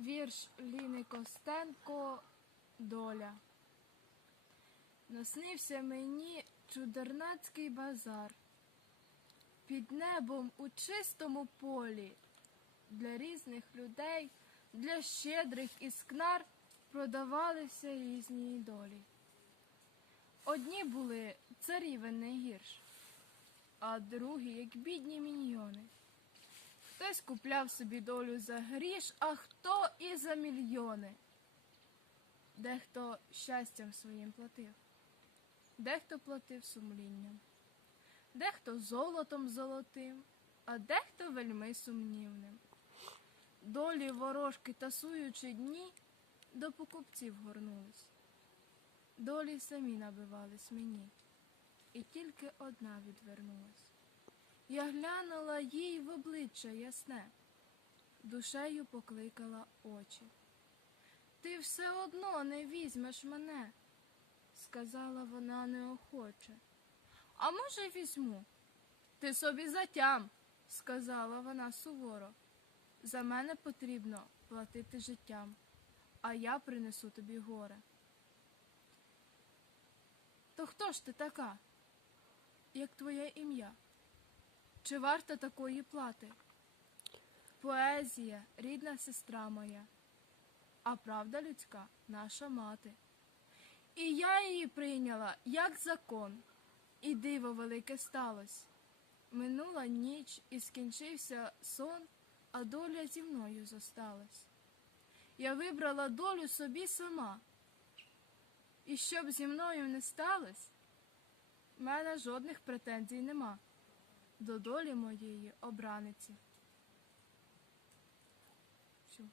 Вірш Ліни Костенко Доля. Наснився мені чудернацький базар. Під небом у чистому полі для різних людей, для щедрих іскнар продавалися різні долі. Одні були царівен не гірш, а другі, як бідні міньйони. Хтось купляв собі долю за гріш, а хто і за мільйони. Дехто щастям своїм платив, дехто платив сумлінням, дехто золотом золотим, а дехто вельми сумнівним. Долі ворожки тасуючи дні, до покупців горнулись. Долі самі набивались мені, і тільки одна відвернулась. Я глянула їй в обличчя ясне, душею покликала очі. Ти все одно не візьмеш мене, сказала вона неохоче. А може, візьму? Ти собі затям, сказала вона суворо. За мене потрібно платити життям, а я принесу тобі горе. То хто ж ти така? Як твоє ім'я? Чи варта такої плати? Поезія, рідна сестра моя, а правда людська наша мати. І я її прийняла як закон, і диво велике сталось. Минула ніч і скінчився сон, а доля зі мною зосталась. Я вибрала долю собі сама. І щоб зі мною не сталось, в мене жодних претензій нема до долі моєї обраниці. Всю.